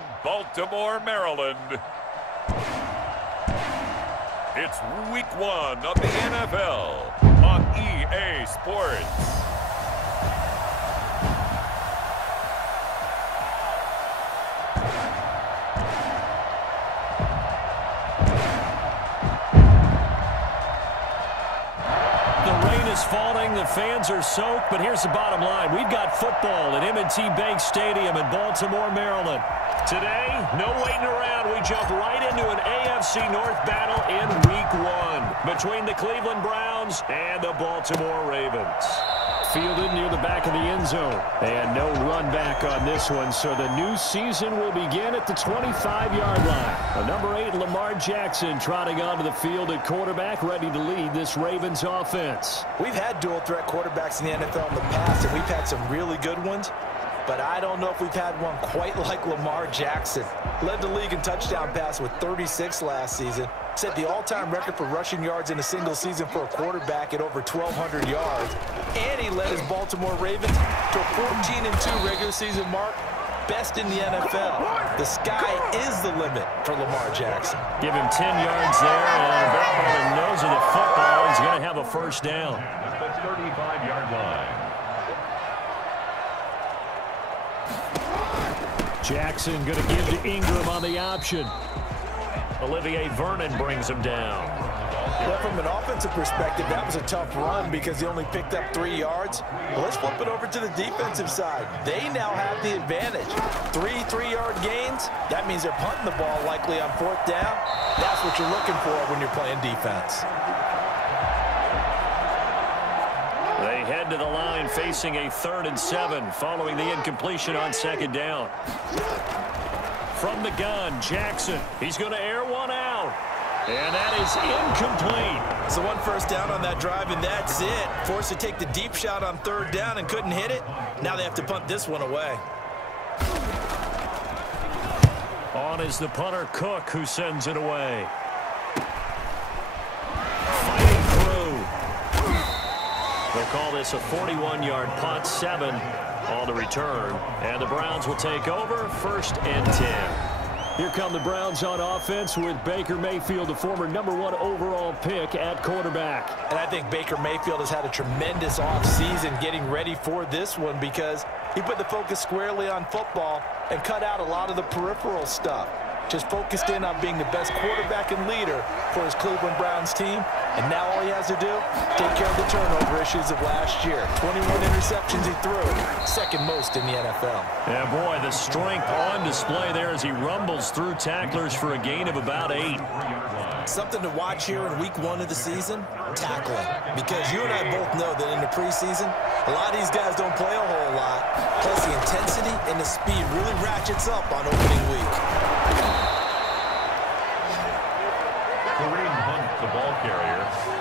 in Baltimore, Maryland. It's Week 1 of the NFL on EA Sports. Falling, the fans are soaked, but here's the bottom line. We've got football at M&T Bank Stadium in Baltimore, Maryland. Today, no waiting around. We jump right into an AFC North battle in Week 1 between the Cleveland Browns and the Baltimore Ravens. Fielded near the back of the end zone. And no run back on this one, so the new season will begin at the 25-yard line. Number 8, Lamar Jackson, trotting onto the field at quarterback, ready to lead this Ravens offense. We've had dual-threat quarterbacks in the NFL in the past, and we've had some really good ones. But I don't know if we've had one quite like Lamar Jackson. Led the league in touchdown pass with 36 last season. Set the all-time record for rushing yards in a single season for a quarterback at over 1,200 yards. And he led his Baltimore Ravens to a 14-2 regular season mark. Best in the NFL. The sky is the limit for Lamar Jackson. Give him 10 yards there, and back on the nose of the football, he's going to have a first down. The 35-yard line. Jackson going to give to Ingram on the option. Olivier Vernon brings him down. Well, from an offensive perspective, that was a tough run because he only picked up 3 yards. Well, let's flip it over to the defensive side. They now have the advantage. 3-3-yard gains. That means they're punting the ball likely on 4th down. That's what you're looking for when you're playing defense. They head to the line facing a 3rd and 7 following the incompletion on 2nd down. From the gun, Jackson. He's going to air one out. And that is incomplete. So 1 first down on that drive, and that's it. Forced to take the deep shot on 3rd down and couldn't hit it. Now they have to punt this one away. On is the punter, Cook, who sends it away. Fighting through. They'll call this a 41-yard punt, 7 on the return. And the Browns will take over, 1st and 10. Here come the Browns on offense with Baker Mayfield, the former #1 overall pick at quarterback. And I think Baker Mayfield has had a tremendous offseason getting ready for this one because he put the focus squarely on football and cut out a lot of the peripheral stuff. Just focused in on being the best quarterback and leader for his Cleveland Browns team. And now all he has to do, take care of the turnover issues of last year. 21 interceptions he threw, 2nd most in the NFL. Yeah, boy, the strength on display there as he rumbles through tacklers for a gain of about 8. Something to watch here in Week 1 of the season, tackling. Because you and I both know that in the preseason, a lot of these guys don't play a whole lot. Plus the intensity and the speed really ratchets up on opening week. The ball carrier.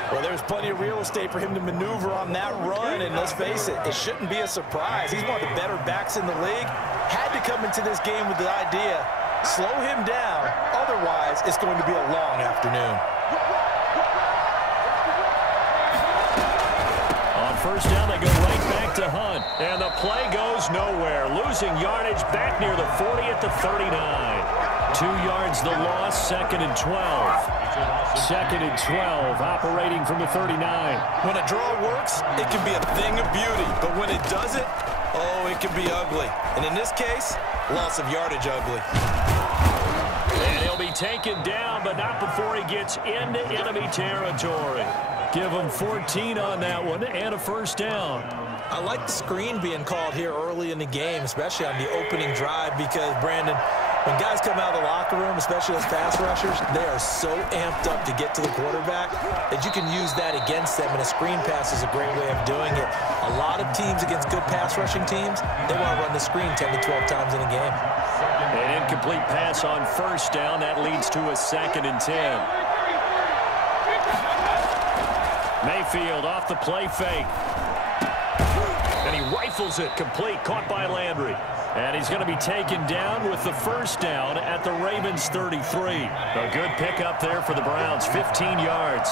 Well, there's plenty of real estate for him to maneuver on that run, and let's face it, it shouldn't be a surprise. He's one of the better backs in the league. Had to come into this game with the idea, slow him down, otherwise it's going to be a long afternoon. On 1st down, they go right back to Hunt, and the play goes nowhere. Losing yardage back near the 40 at the 39. 2 yards the loss, 2nd and 12. 2nd and 12, operating from the 39. When a draw works, it can be a thing of beauty. But when it doesn't, oh, it can be ugly. And in this case, loss of yardage ugly. And he'll be taken down, but not before he gets into enemy territory. Give him 14 on that one and a 1st down. I like the screen being called here early in the game, especially on the opening drive, because, Brandon, when guys come out of the locker room, especially those pass rushers, they are so amped up to get to the quarterback that you can use that against them, and a screen pass is a great way of doing it. A lot of teams against good pass rushing teams, they want to run the screen 10 to 12 times in a game. An incomplete pass on 1st down. That leads to a 2nd and 10. Mayfield off the play fake. And he rifles it complete, caught by Landry. And he's going to be taken down with the 1st down at the Ravens 33. A good pickup there for the Browns, 15 yards.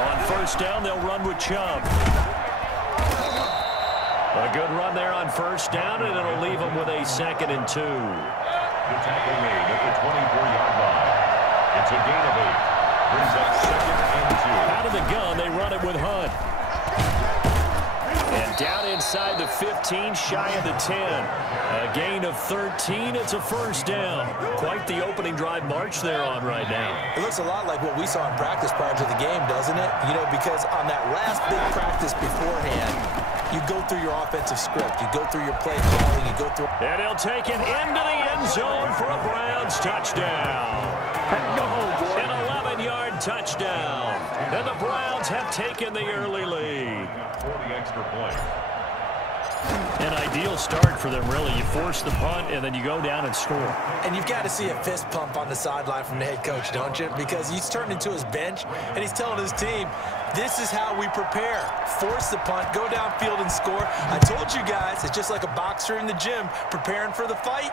On 1st down, they'll run with Chubb. A good run there on first down, and it'll leave them with a 2nd and 2. The tackle made at the 24-yard line. It's a gain of 8. Brings up 2nd and 2. Out of the gun, they run it with Hunt. And down inside the 15, shy of the 10. A gain of 13. It's a first down. Quite the opening drive march they're on right now. It looks a lot like what we saw in practice prior to the game, doesn't it? You know, because on that last big practice beforehand, you go through your offensive script. You go through your play calling. You go through. And he'll take it into the end zone for a Browns touchdown. An 11-yard touchdown. And the Browns have taken the early lead. For the extra point. An ideal start for them, really. You force the punt, and then you go down and score. And you've got to see a fist pump on the sideline from the head coach, don't you? Because he's turned into his bench, and he's telling his team, this is how we prepare. Force the punt, go downfield and score. I told you guys, it's just like a boxer in the gym preparing for the fight.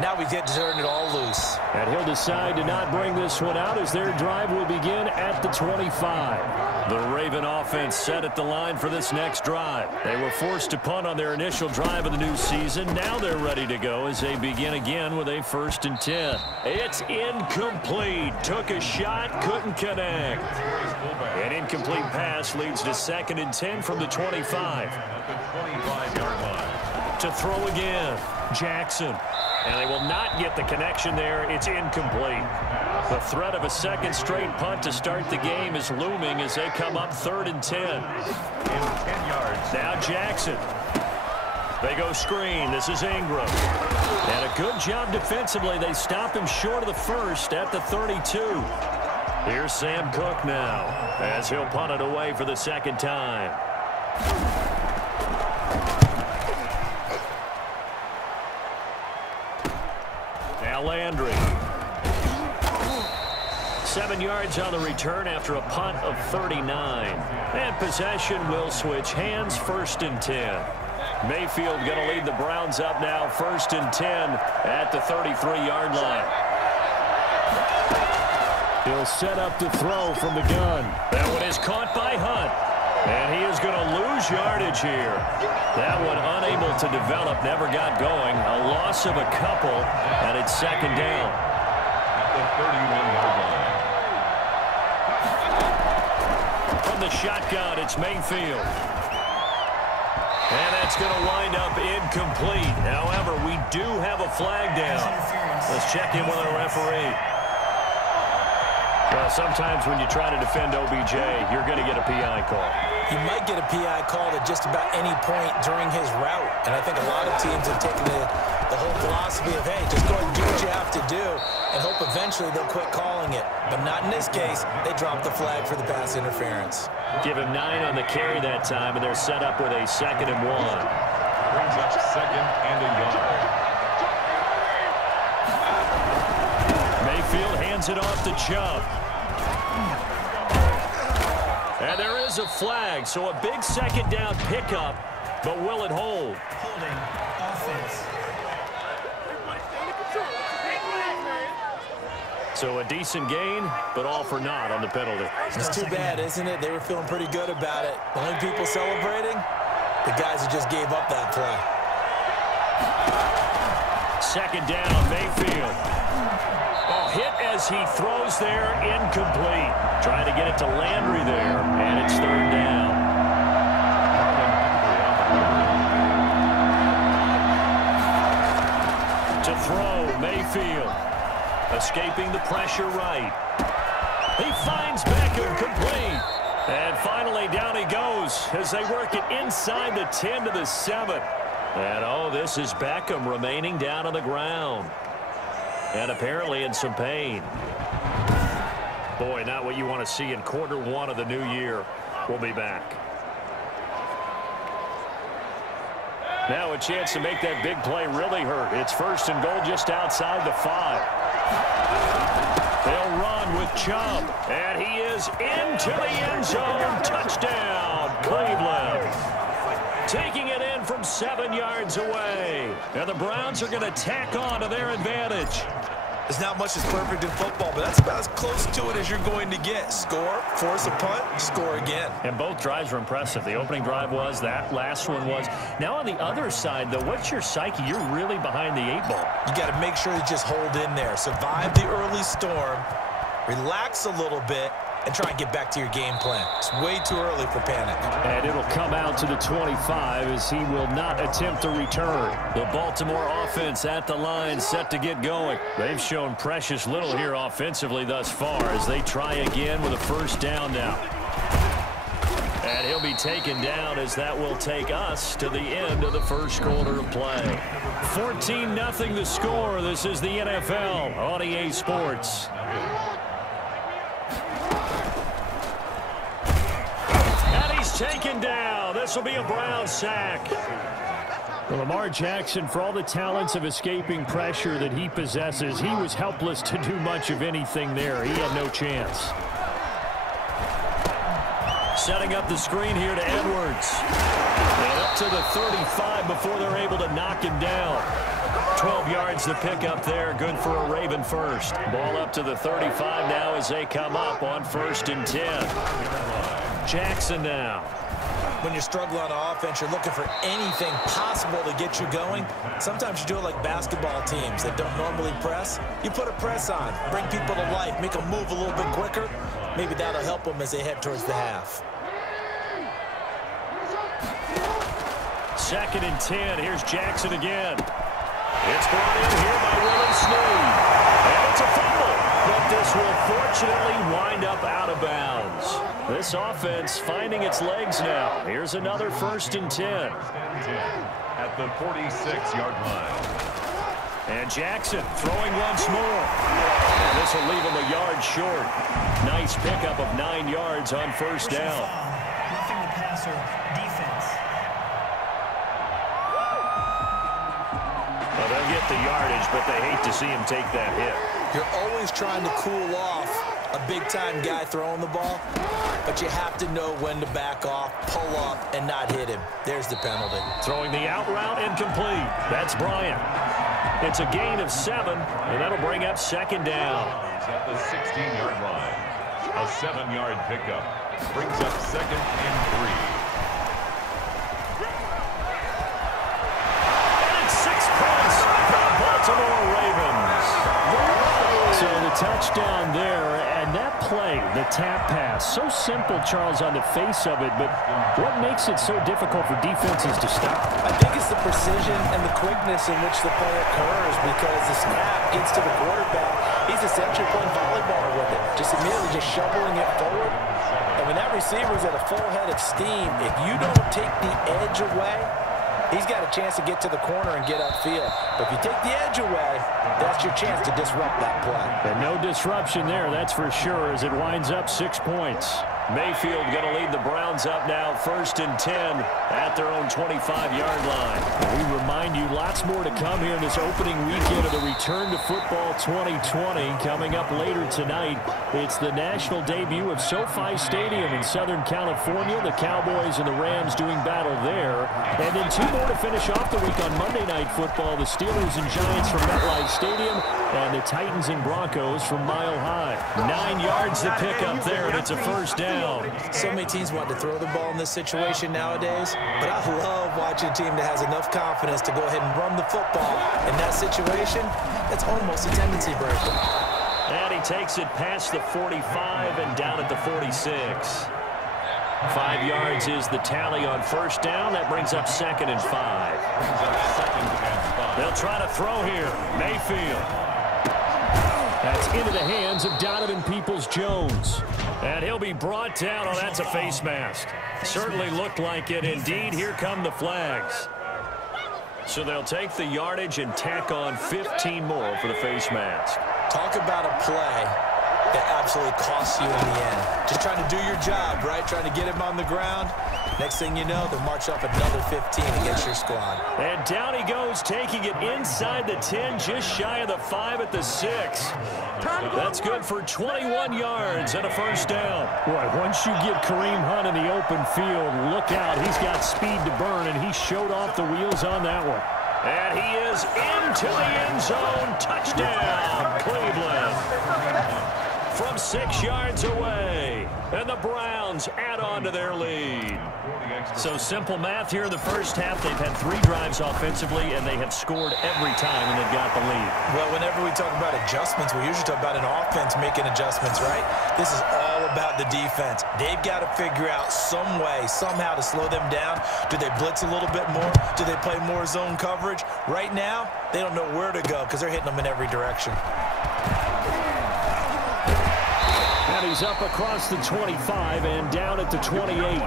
Now we get to turn it all loose. And he'll decide to not bring this one out as their drive will begin at the 25. The Raven offense set at the line for this next drive. They were forced to punt on their initial drive of the new season. Now they're ready to go as they begin again with a 1st and 10. It's incomplete. Took a shot, couldn't connect. An incomplete pass leads to 2nd and 10 from the 25. At the 25-yard line. To throw again, Jackson. And they will not get the connection there. It's incomplete. The threat of a 2nd straight punt to start the game is looming as they come up 3rd and 10. In 10 yards. Now Jackson. They go screen. This is Ingram. And a good job defensively. They stop him short of the 1st at the 32. Here's Sam Cook now as he'll punt it away for the 2nd time. Now Landry. 7 yards on the return after a punt of 39. And possession will switch hands, 1st and 10. Mayfield going to lead the Browns up now, 1st and 10 at the 33-yard line. He'll set up to throw from the gun. That one is caught by Hunt. And he is going to lose yardage here. That one unable to develop, never got going. A loss of a couple, and it's 2nd down. At the 31-yard line. From the shotgun, it's Mayfield. And that's going to wind up incomplete. However, we do have a flag down. Let's check in with our referee. Well, sometimes when you try to defend OBJ, you're going to get a PI call. You might get a PI call at just about any point during his route. And I think a lot of teams have taken the whole philosophy of, hey, just go and do what you have to do and hope eventually they'll quit calling it. But not in this case. They dropped the flag for the pass interference. Give him 9 on the carry that time, and they're set up with a 2nd and 1. Brings up 2nd and a yard. Mayfield hands it off to Chubb. And there is a flag, so a big 2nd down pickup, but will it hold? Holding offense. So a decent gain, but all for naught on the penalty. It's too bad, isn't it? They were feeling pretty good about it. The only people celebrating, the guys who just gave up that play. 2nd down, Mayfield. Oh, hit as he throws there, incomplete. Trying to get it to Landry there, and it's 3rd down. To throw, Mayfield. Escaping the pressure right. He finds Beckham complete. And finally down he goes as they work it inside the 10 to the 7. And oh, this is Beckham remaining down on the ground. And apparently in some pain. Boy, not what you want to see in quarter 1 of the new year. We'll be back. Now a chance to make that big play really hurt. It's 1st and goal just outside the 5. They'll run with Chubb. And he is into the end zone. Touchdown, Cleveland. Taking it in from 7 yards away. And the Browns are going to tack on to their advantage. There's not much that's perfect in football, but that's about as close to it as you're going to get. Score, force a punt, score again. And both drives were impressive. The opening drive was, that last one was. Now on the other side, though, what's your psyche? You're really behind the 8 ball. You got to make sure you just hold in there. Survive the early storm, relax a little bit, and try and get back to your game plan. It's way too early for panic. And it'll come out to the 25 as he will not attempt to return. The Baltimore offense at the line, set to get going. They've shown precious little here offensively thus far as they try again with a first down now. And he'll be taken down as that will take us to the end of the first quarter of play. 14-0 the score. This is the NFL on EA Sports. Taken down. This will be a Brown sack. Well, Lamar Jackson, for all the talents of escaping pressure that he possesses, he was helpless to do much of anything there. He had no chance. Setting up the screen here to Edwards. And up to the 35 before they're able to knock him down. 12 yards to pick up there. Good for a Raven first. Ball up to the 35 now as they come up on 1st and 10. Jackson now. When you're struggling on offense, you're looking for anything possible to get you going. Sometimes you do it like basketball teams that don't normally press. You put a press on, bring people to life, make them move a little bit quicker. Maybe that'll help them as they head towards the half. 2nd and 10. Here's Jackson again. It's brought in here by Willie Snead. And it's a fumble. But this will fortunately wind up out of bounds. This offense finding its legs now. Here's another 1st and 10. At the 46-yard line. And Jackson throwing once more. And this will leave him a yard short. Nice pickup of 9 yards on 1st down. Roughing the passer, defense. Well, they'll get the yardage, but they hate to see him take that hit. You're always trying to cool off a big-time guy throwing the ball, but you have to know when to back off, pull up, and not hit him. There's the penalty. Throwing the out route incomplete. That's Bryant. It's a gain of 7, and that'll bring up 2nd down. He's at the 16-yard line. A 7-yard pickup brings up 2nd and 3. And it's 6 points for the Baltimore Ravens. So the touchdown there, and that play, the tap pass, so simple, Charles, on the face of it, but what makes it so difficult for defenses to stop? I think it's the precision and the quickness in which the play occurs because the snap gets to the quarterback. He's essentially playing volleyball with it, just immediately just shoveling it forward. And when that receiver's at a full head of steam, if you don't take the edge away, he's got a chance to get to the corner and get upfield. But if you take the edge away, that's your chance to disrupt that play. And no disruption there, that's for sure, as it winds up 6 points. Mayfield going to lead the Browns up now, 1st and 10 at their own 25-yard line. And we remind you, lots more to come here in this opening weekend of the Return to Football 2020. Coming up later tonight, it's the national debut of SoFi Stadium in Southern California. The Cowboys and the Rams doing battle there. And then 2 more to finish off the week on Monday Night Football. The Steelers and Giants from MetLife Stadium, and the Titans and Broncos from Mile High. 9 yards to pick up there, and it's a 1st down. So many teams want to throw the ball in this situation nowadays, but I love watching a team that has enough confidence to go ahead and run the football. In that situation, that's almost a tendency breaker. And he takes it past the 45 and down at the 46. 5 yards is the tally on 1st down. That brings up 2nd and 5. They'll try to throw here. Mayfield. That's into the hands of Donovan Peoples-Jones. And he'll be brought down. Oh, that's a face mask. Certainly looked like it. Indeed, here come the flags. So they'll take the yardage and tack on 15 more for the face mask. Talk about a play that absolutely costs you in the end. Just trying to do your job, right? Trying to get him on the ground. Next thing you know, they'll march up another 15 against your squad. And down he goes, taking it inside the 10, just shy of the 5 at the 6. That's good for 21 yards and a 1st down. Boy, once you get Kareem Hunt in the open field, look out. He's got speed to burn, and he showed off the wheels on that one. And he is in into the end zone. Touchdown, Cleveland. From 6 yards away. And the Browns add on to their lead. So simple math here in the first half. They've had 3 drives offensively, and they have scored every time, and they've got the lead. Well, whenever we talk about adjustments, we usually talk about an offense making adjustments, right? This is all about the defense. They've got to figure out some way, somehow to slow them down. Do they blitz a little bit more? Do they play more zone coverage? Right now, they don't know where to go because they're hitting them in every direction. And he's up across the 25 and down at the 28.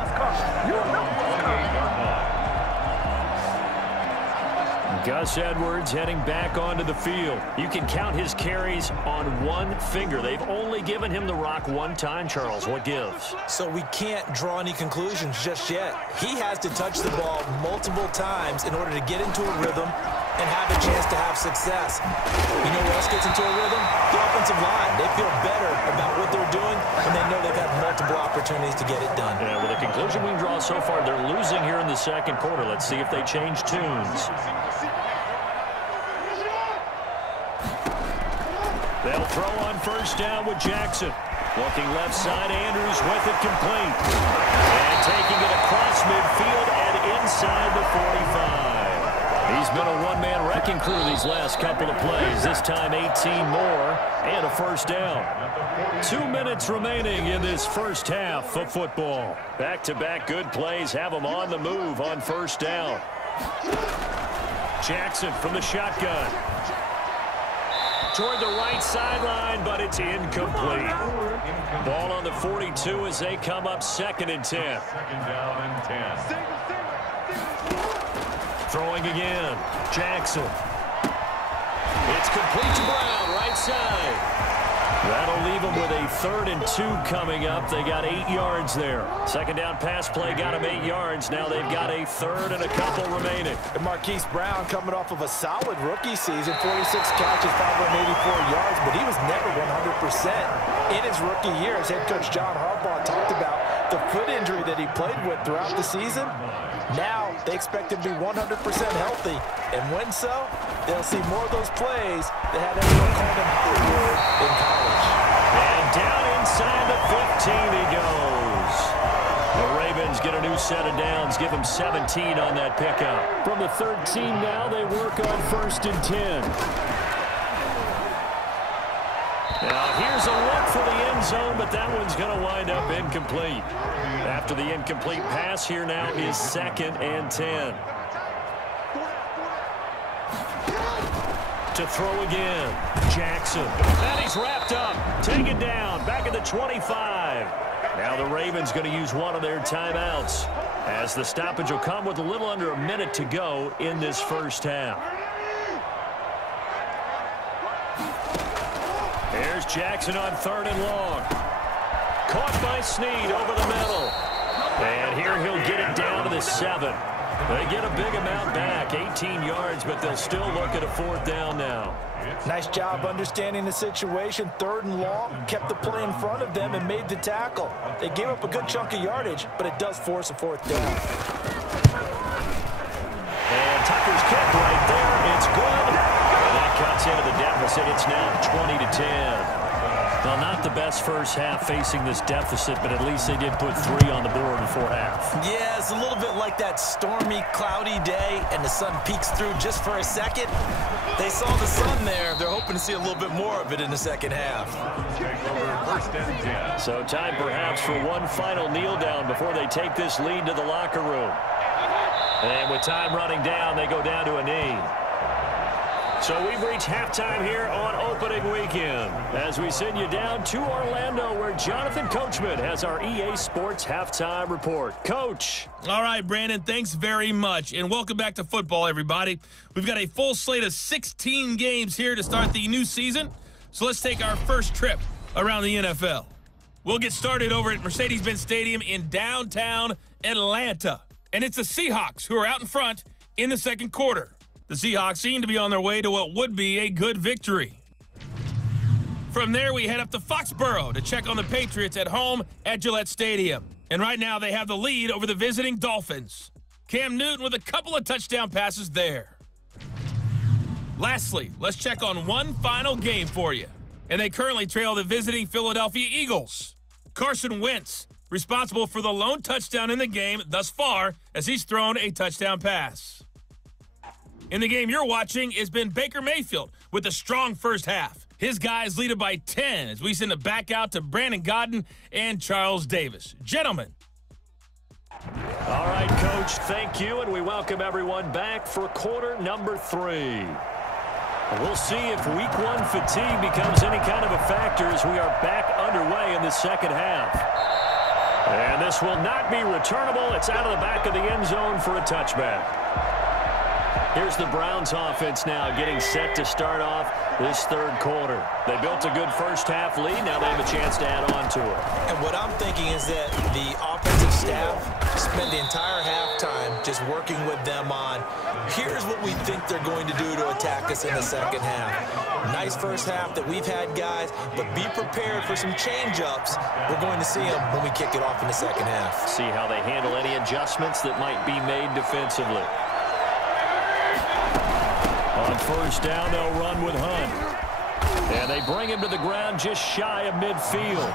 Gus Edwards heading back onto the field. You can count his carries on one finger. They've only given him the rock one time, Charles. What gives? So we can't draw any conclusions just yet. He has to touch the ball multiple times in order to get into a rhythm and have a chance to have success. You know what else gets into a rhythm? The offensive line. They feel better about what they're doing, and they know they've had multiple opportunities to get it done. Yeah, well, the conclusion we draw so far, they're losing here in the second quarter. Let's see if they change tunes. They'll throw on first down with Jackson. Looking left side, Andrews with it complete. And taking it across midfield and inside the 45. He's been a one-man wrecking crew these last couple of plays. This time 18 more and a first down. 2 minutes remaining in this first half of football. Back-to-back good plays have them on the move on first down. Jackson from the shotgun. Toward the right sideline, but it's incomplete. Ball on the 42 as they come up 2nd and 10. Second down and 10. Throwing again. Jackson. It's complete to Brown, right side. That'll leave them with a 3rd and 2 coming up. They got 8 yards there. Second down pass play got them 8 yards. Now they've got a 3rd and a couple remaining. And Marquise Brown coming off of a solid rookie season, 46 catches, 584 yards, but he was never 100%. In his rookie year, as head coach John Harbaugh talked about the foot injury that he played with throughout the season. Now they expect him to be 100% healthy. And when so, they'll see more of those plays that had everyone called him Hollywood in college. And down inside the 15 he goes. The Ravens get a new set of downs, give them 17 on that pickup. From the 13 now, they work on 1st and 10. Now here's a look for the end zone, but that one's going to wind up incomplete. After the incomplete pass, here now is 2nd and 10. To throw again, Jackson. And he's wrapped up, taken down, back at the 25. Now the Ravens going to use one of their timeouts, as the stoppage will come with a little under a minute to go in this first half. There's Jackson on 3rd and long. Caught by Snead over the middle. And here he'll get it down to the 7. They get a big amount back, 18 yards, but they'll still look at a 4th down now. Nice job understanding the situation. 3rd and long, kept the play in front of them and made the tackle. They gave up a good chunk of yardage, but it does force a 4th down. And Tucker's kick right there. It's good. And that cuts into the deficit. It's now 20 to 10. Well, not the best first half facing this deficit, but at least they did put 3 on the board before half. Yeah, it's a little bit like that stormy, cloudy day, and the sun peeks through just for a second. They saw the sun there. They're hoping to see a little bit more of it in the second half. So time perhaps for one final kneel down before they take this lead to the locker room. And with time running down, they go down to a knee. So we've reached halftime here on opening weekend as we send you down to Orlando, where Jonathan Coachman has our EA Sports halftime report. Coach. All right, Brandon, thanks very much, and welcome back to football, everybody. We've got a full slate of 16 games here to start the new season, so let's take our first trip around the NFL. We'll get started over at Mercedes-Benz Stadium in downtown Atlanta, and it's the Seahawks who are out in front in the second quarter. The Seahawks seem to be on their way to what would be a good victory. From there, we head up to Foxborough to check on the Patriots at home at Gillette Stadium. And right now, they have the lead over the visiting Dolphins. Cam Newton with a couple of touchdown passes there. Lastly, let's check on one final game for you. And they currently trail the visiting Philadelphia Eagles. Carson Wentz, responsible for the lone touchdown in the game thus far, as he's thrown a touchdown pass. In the game you're watching has been Baker Mayfield with a strong first half. His guys lead it by 10 as we send it back out to Brandon Godden and Charles Davis. Gentlemen. All right, Coach, thank you, and we welcome everyone back for quarter number 3. We'll see if week 1 fatigue becomes any kind of a factor as we are back underway in the second half. And this will not be returnable. It's out of the back of the end zone for a touchback. Here's the Browns offense now getting set to start off this third quarter. They built a good first half lead. Now they have a chance to add on to it. And what I'm thinking is that the offensive staff spent the entire halftime just working with them on, here's what we think they're going to do to attack us in the second half. Nice first half that we've had, guys, but be prepared for some change-ups. We're going to see them when we kick it off in the second half. See how they handle any adjustments that might be made defensively. On first down, they'll run with Hunt. And they bring him to the ground just shy of midfield.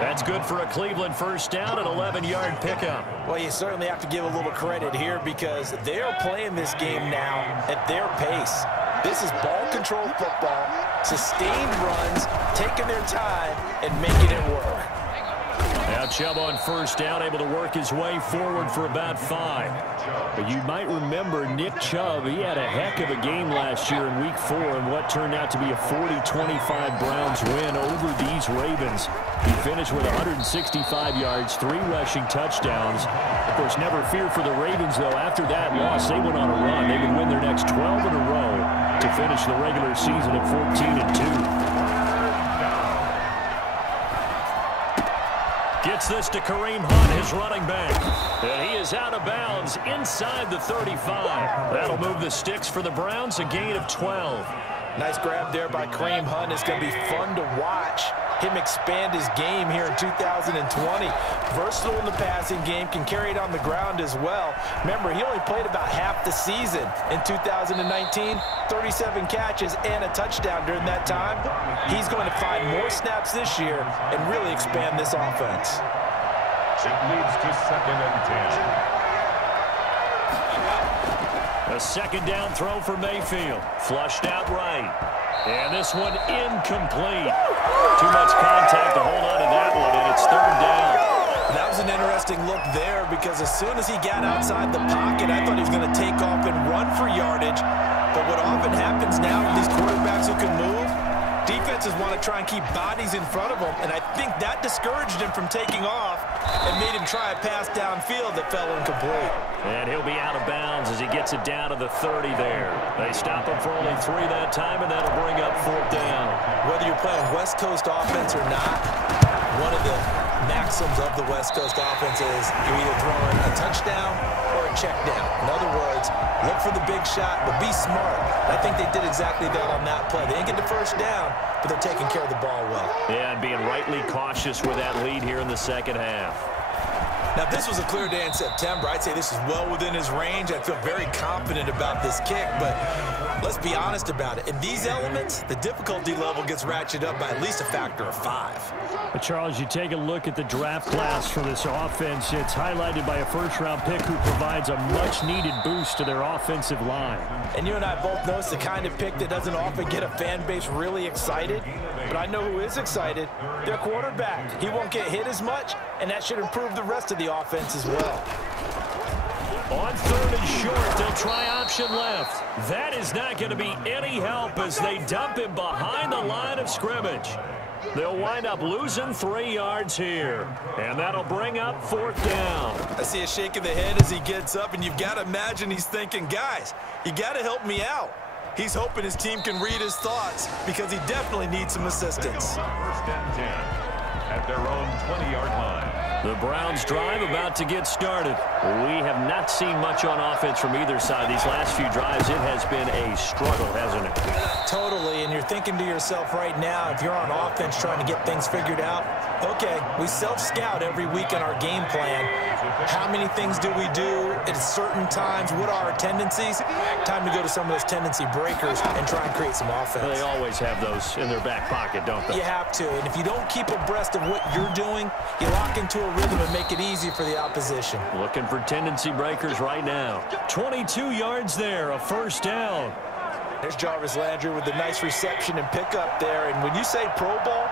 That's good for a Cleveland first down, an 11-yard pickup. Well, you certainly have to give a little credit here because they are playing this game now at their pace. This is ball control football, sustained runs, taking their time, and making it work. Now Chubb on first down, able to work his way forward for about 5. But you might remember Nick Chubb, he had a heck of a game last year in week 4 in what turned out to be a 40-25 Browns win over these Ravens. He finished with 165 yards, 3 rushing touchdowns. Of course, never fear for the Ravens, though. After that loss, they went on a run. They would win their next 12 in a row to finish the regular season at 14-2. Gets this to Kareem Hunt, his running back. And he is out of bounds inside the 35. That'll move the sticks for the Browns, a gain of 12. Nice grab there by Kareem Hunt. It's going to be fun to watch him expand his game here in 2020. Versatile in the passing game, can carry it on the ground as well. Remember, he only played about half the season in 2019, 37 catches and a touchdown during that time. He's going to find more snaps this year and really expand this offense. It leads to 2nd and 10. A second down throw for Mayfield. Flushed out right. And this one incomplete. Too much contact to hold on to that one, and it's 3rd down. That was an interesting look there because as soon as he got outside the pocket, I thought he was going to take off and run for yardage. But what often happens now with these quarterbacks who can move, defenses want to try and keep bodies in front of them, and I think that discouraged him from taking off and made him try a pass downfield that fell incomplete. And he'll be out of bounds as he gets it down to the 30 there. They stop him for only 3 that time, and that'll bring up 4th down. Whether you're playing West Coast offense or not, one of the maxims of the West Coast offense is you're either throwing a touchdown or a check down. In other words, look for the big shot, but be smart. And I think they did exactly that on that play. They didn't get the first down, but they're taking care of the ball well. Yeah, and being rightly cautious with that lead here in the second half. Now, if this was a clear day in September, I'd say this is well within his range. I feel very confident about this kick, but let's be honest about it. In these elements, the difficulty level gets ratcheted up by at least a factor of 5. But Charles, you take a look at the draft class for this offense. It's highlighted by a first-round pick who provides a much-needed boost to their offensive line. And you and I both know it's the kind of pick that doesn't often get a fan base really excited. But I know who is excited. Their quarterback. He won't get hit as much, and that should improve the rest of the offense as well. On 3rd and short, they'll try option left. That is not going to be any help as they dump him behind the line of scrimmage. They'll wind up losing 3 yards here, and that'll bring up 4th down. I see a shake of the head as he gets up, and you've got to imagine he's thinking, guys, you got to help me out. He's hoping his team can read his thoughts because he definitely needs some assistance. 1st and 10 at their own 20-yard line. The Browns drive about to get started. We have not seen much on offense from either side. These last few drives, it has been a struggle, hasn't it? Totally, and you're thinking to yourself right now, if you're on offense trying to get things figured out, okay, we self-scout every week in our game plan. How many things do we do at certain times, what are our tendencies? Time to go to some of those tendency breakers and try and create some offense. They always have those in their back pocket, don't they? You have to. And if you don't keep abreast of what you're doing, you lock into a rhythm and make it easy for the opposition. Looking for tendency breakers right now. 22 yards there, a first down. There's Jarvis Landry with a nice reception and pickup there. And when you say Pro Bowl,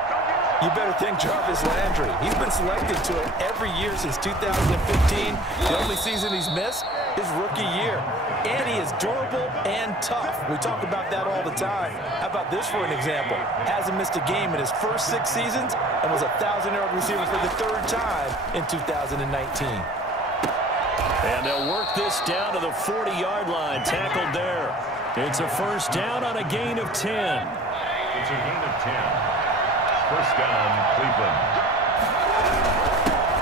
you better think Jarvis Landry. He's been selected to it every year since 2015. The only season he's missed is rookie year. And he is durable and tough. We talk about that all the time. How about this for an example? Hasn't missed a game in his first 6 seasons and was a 1,000-yard receiver for the 3rd time in 2019. And they'll work this down to the 40-yard line. Tackled there. It's a first down on a gain of 10. It's a gain of 10. First down, Cleveland.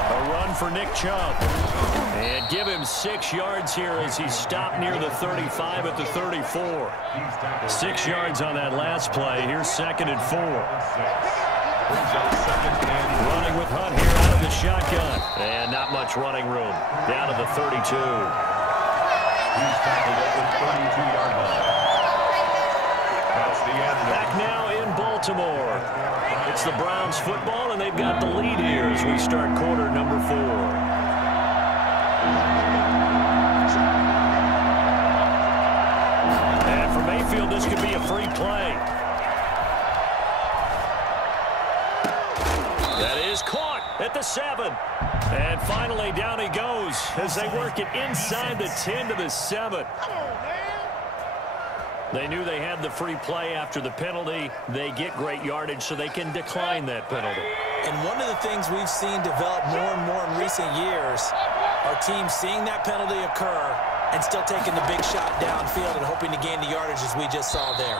A run for Nick Chubb. And give him 6 yards here as he's stopped near the 35 at the 34. 6 yards on that last play. Here's 2nd and 4. Running with Hunt here out of the shotgun. And not much running room. Down to the 32. He's tackled at the 32-yard line. That's the end. Back now in Baltimore. It's the Browns football, and they've got the lead here as we start quarter number 4. And for Mayfield, this could be a free play. That is caught at the 7. And finally, down he goes as they work it inside the 10 to the 7. They knew they had the free play after the penalty. They get great yardage so they can decline that penalty. And one of the things we've seen develop more and more in recent years are teams seeing that penalty occur and still taking the big shot downfield and hoping to gain the yardage as we just saw there.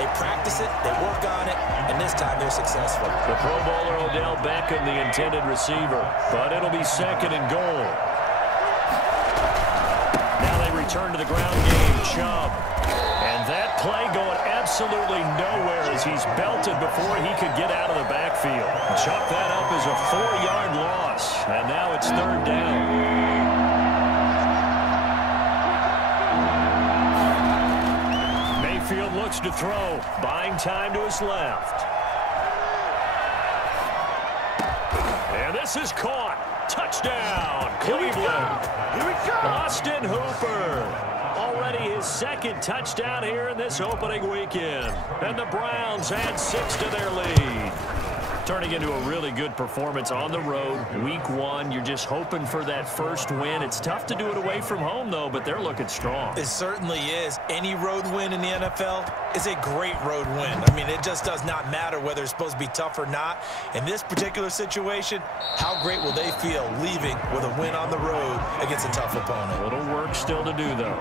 They practice it, they work on it, and this time they're successful. The Pro Bowler Odell Beckham, the intended receiver, but it'll be 2nd and goal. Now they return to the ground game. Chubb. And that play going absolutely nowhere as he's belted before he could get out of the backfield. Chuck that up as a 4-yard loss, and now it's 3rd down. Mayfield looks to throw, buying time to his left. And this is caught. Touchdown, Cleveland. Here we go. Austin Hooper. Already his 2nd touchdown here in this opening weekend. And the Browns add 6 to their lead. Turning into a really good performance on the road. Week 1, you're just hoping for that first win. It's tough to do it away from home, though, but they're looking strong. It certainly is. Any road win in the NFL is a great road win. I mean, it just does not matter whether it's supposed to be tough or not. In this particular situation, how great will they feel leaving with a win on the road against a tough opponent? A little work still to do, though.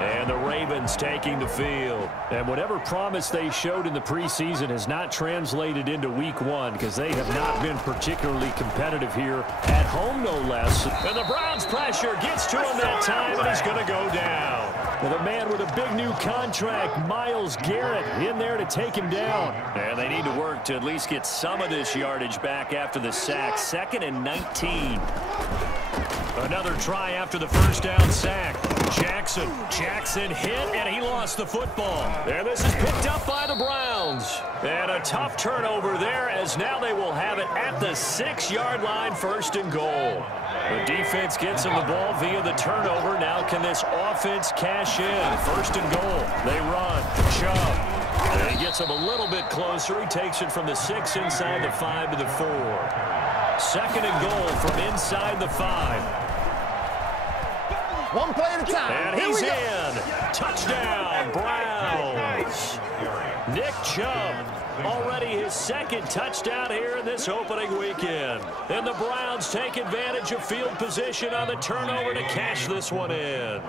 And the Ravens taking the field. And whatever promise they showed in the preseason has not translated into week 1 because they have not been particularly competitive here at home, no less. And the Browns pressure gets to him that time, and he's going to go down. With a man with a big new contract, Myles Garrett, in there to take him down. And they need to work to at least get some of this yardage back after the sack. 2nd and 19. Another try after the first down sack. Jackson hit, and he lost the football. And this is picked up by the Browns. And a tough turnover there as now they will have it at the 6-yard line, 1st and goal. The defense gets him the ball via the turnover. Now can this offense cash in? 1st and goal. They run. Chubb. And he gets him a little bit closer. He takes it from the 6 inside the 5 to the 4. 2nd and goal from inside the 5. One play at a time. And he's in. Touchdown, Browns. Nick Chubb, already his 2nd touchdown here in this opening weekend. And the Browns take advantage of field position on the turnover to cash this one in.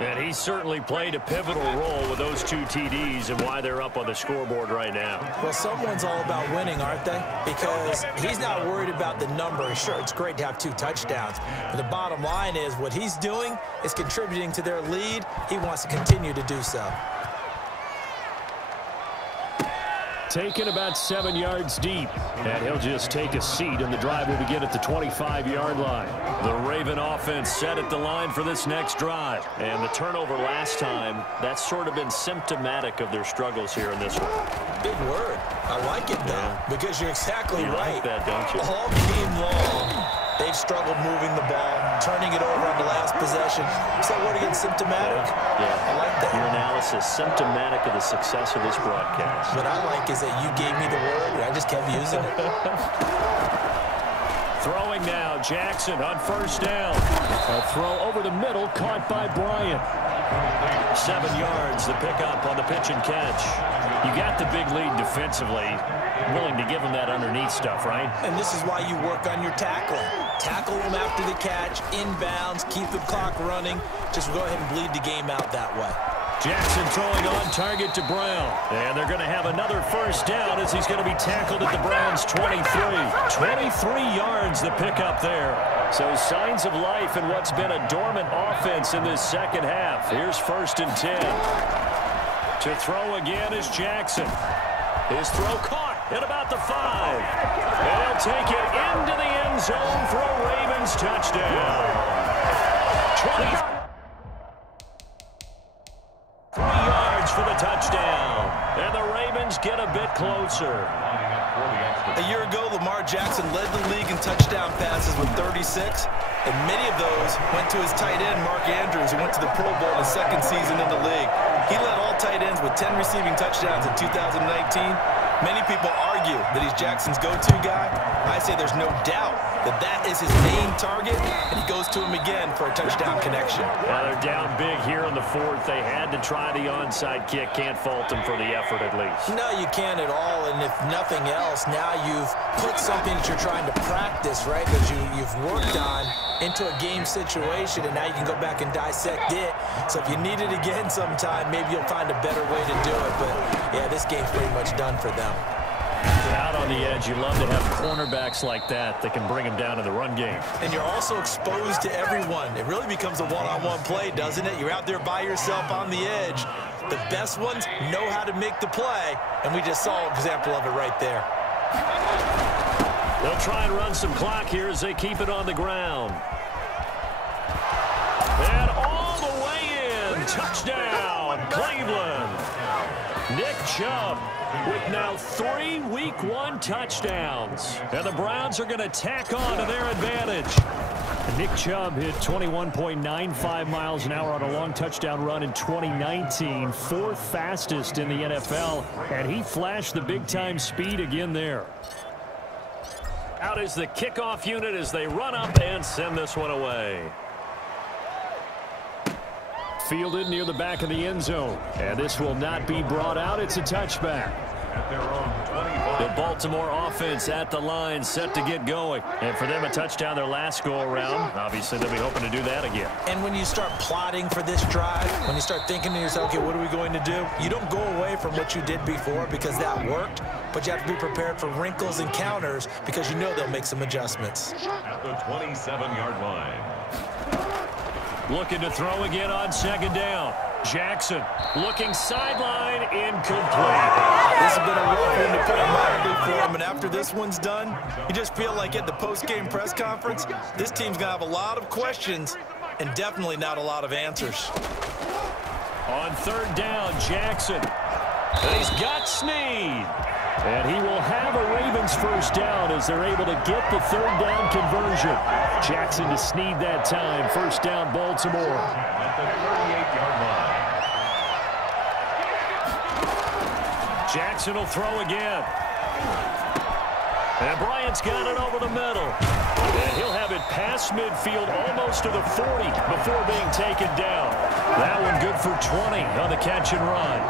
And he certainly played a pivotal role with those 2 TDs and why they're up on the scoreboard right now. Well, someone's all about winning, aren't they? Because he's not worried about the number. Sure, it's great to have 2 touchdowns. But the bottom line is what he's doing is contributing to their lead. He wants to continue to do so. taken about 7 yards deep. And he'll just take a seat, and the drive will begin at the 25-yard line. The Raven offense set at the line for this next drive. And the turnover last time, that's sort of been symptomatic of their struggles here in this one. Big word. I like it, though, because you're exactly right. Like that, don't you? All game long, they've struggled moving the ball, turning it over on the last possession. Is that word again, symptomatic? Yeah. I like that. Your analysis, symptomatic of the success of this broadcast. What I like is that you gave me the word, and I just kept using it. Throwing now, Jackson on first down. A throw over the middle, caught by Bryant. 7 yards, the pickup on the pitch and catch. You got the big lead defensively. Willing to give them that underneath stuff, right? And this is why you work on your tackling. Tackle them after the catch, inbounds, keep the clock running. Just go ahead and bleed the game out that way. Jackson throwing on target to Brown. And they're going to have another first down as he's going to be tackled at the Browns' 23. 23 yards the pickup there. So signs of life in what's been a dormant offense in this second half. Here's 1st and 10. To throw again is Jackson. His throw caught at about the 5. And he'll take it into the end zone for a Ravens touchdown. 23 yards for the touchdown. And the Ravens get a bit closer. A year ago, Lamar Jackson led the league in touchdown passes with 36. And many of those went to his tight end, Mark Andrews, who went to the Pro Bowl in his 2nd season in the league. He led all tight ends with 10 receiving touchdowns in 2019. Many people argue that he's Jackson's go-to guy. I say there's no doubt that that is his main target, and he goes to him again for a touchdown connection. Well, they're down big here in the 4th. They had to try the onside kick. Can't fault them for the effort at least. No, you can't at all, and if nothing else, now you've put something that you're trying to practice, right, that you've worked on into a game situation, and now you can go back and dissect it. So if you need it again sometime, maybe you'll find a better way to do it. But, yeah, this game's pretty much done for them. Out on the edge, you love to have cornerbacks like that can bring them down in the run game. And you're also exposed to everyone. It really becomes a one-on-one play, doesn't it? You're out there by yourself on the edge. The best ones know how to make the play, and we just saw an example of it right there. They'll try and run some clock here as they keep it on the ground. And all the way in. Touchdown, Cleveland. Nick Chubb with now 3 Week 1 touchdowns. And the Browns are going to tack on to their advantage. Nick Chubb hit 21.95 miles an hour on a long touchdown run in 2019. 4th fastest in the NFL. And he flashed the big-time speed again there. Out is the kickoff unit as they run up and send this one away. Fielded near the back of the end zone. And this will not be brought out. It's a touchback. At their own 25. The Baltimore offense at the line, set to get going. And for them, a touchdown their last go-around. Obviously, they'll be hoping to do that again. And when you start plotting for this drive, when you start thinking to yourself, okay, what are we going to do? You don't go away from what you did before because that worked, but you have to be prepared for wrinkles and counters because you know they'll make some adjustments. At the 27-yard line. Looking to throw again on 2nd down. Jackson looking sideline, incomplete. This has been a rough one to put it mildly for him, and after this one's done, you just feel like at the post-game press conference, this team's going to have a lot of questions and definitely not a lot of answers. On 3rd down, Jackson. And he's got Snead. And he will have a Ravens first down as they're able to get the 3rd down conversion. Jackson to Snead that time. First down, Baltimore. At the 38-yard line. Jackson will throw again. And Bryant's got it over the middle. And he'll have it past midfield almost to the 40 before being taken down. That one good for 20 on the catch and run.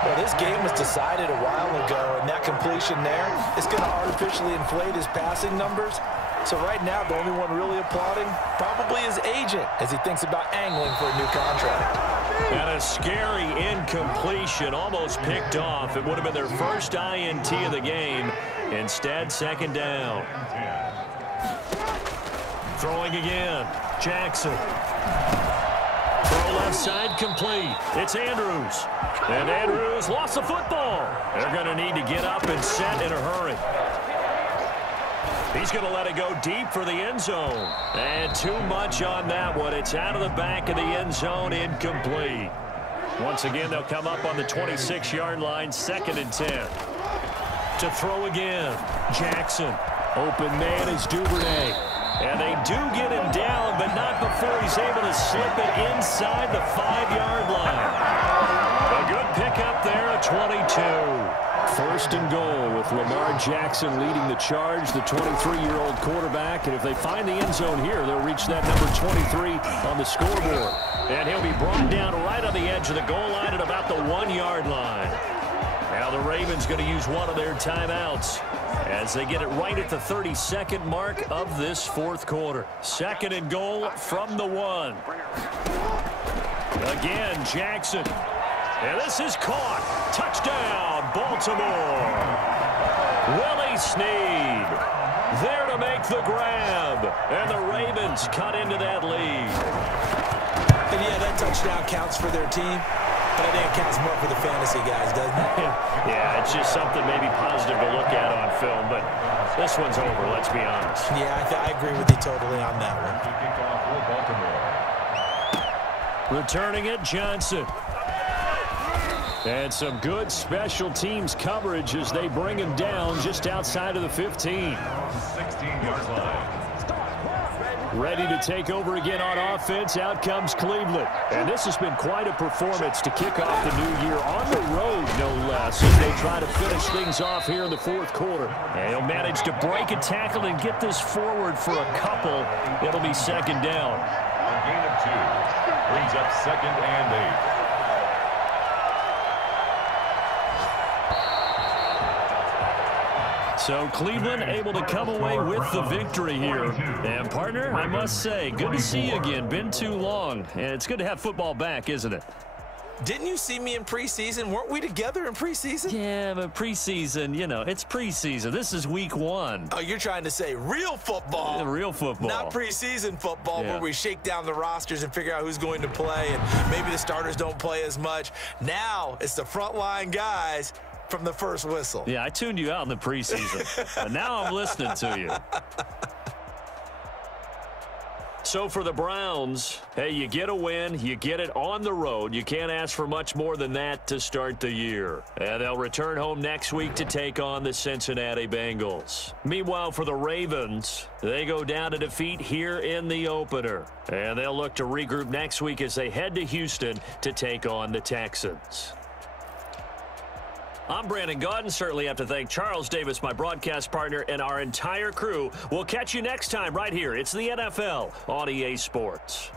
Well, this game was decided a while ago, and that completion there is going to artificially inflate his passing numbers. So right now, the only one really applauding probably his agent as he thinks about angling for a new contract. And a scary incompletion, almost picked off. It would have been their first INT of the game. Instead, 2nd down. Throwing again. Jackson. Throw left outside, complete. It's Andrews. And Andrews lost the football. They're going to need to get up and set in a hurry. He's going to let it go deep for the end zone. And too much on that one. It's out of the back of the end zone, incomplete. Once again, they'll come up on the 26-yard line, 2nd and 10. To throw again, Jackson. Open man is Duvernay. And they do get him down, but not before he's able to slip it inside the 5-yard line. A good pickup there at 22. 1st and goal with Lamar Jackson leading the charge, the 23-year-old quarterback. And if they find the end zone here, they'll reach that number 23 on the scoreboard. And he'll be brought down right on the edge of the goal line at about the 1-yard line. Now the Ravens going to use one of their timeouts as they get it right at the 32nd mark of this 4th quarter. 2nd and goal from the 1. Again, Jackson. And this is caught. Touchdown, Baltimore. Willie Snead there to make the grab. And the Ravens cut into that lead. And yeah, that touchdown counts for their team. But I think it counts more for the fantasy guys, doesn't it? Yeah, it's just something maybe positive to look at on film. But this one's over, let's be honest. Yeah, I agree with you totally on that one. Returning it, Johnson. And some good special teams coverage as they bring him down just outside of the 15. 16-yard line. Ready to take over again on offense. Out comes Cleveland. And this has been quite a performance to kick off the new year on the road, no less, as they try to finish things off here in the 4th quarter. And he'll manage to break a tackle and get this forward for a couple. It'll be 2nd down. A gain of 2 brings up 2nd and 8. So Cleveland able to come away with the victory here. And partner, I must say, good to see you again. Been too long. And it's good to have football back, isn't it? Didn't you see me in preseason? Weren't we together in preseason? Yeah, but preseason, you know, it's preseason. This is week 1. Oh, you're trying to say real football. Yeah, real football. Not preseason football Yeah. where we shake down the rosters and figure out who's going to play and maybe the starters don't play as much. Now it's the frontline guys from the first whistle. Yeah, I tuned you out in the preseason. But now I'm listening to you. So for the Browns, hey, you get a win, you get it on the road. You can't ask for much more than that to start the year. And they'll return home next week to take on the Cincinnati Bengals. Meanwhile, for the Ravens, they go down to defeat here in the opener. And they'll look to regroup next week as they head to Houston to take on the Texans. I'm Brandon Gaudin. Certainly have to thank Charles Davis, my broadcast partner, and our entire crew. We'll catch you next time right here. It's the NFL on EA Sports.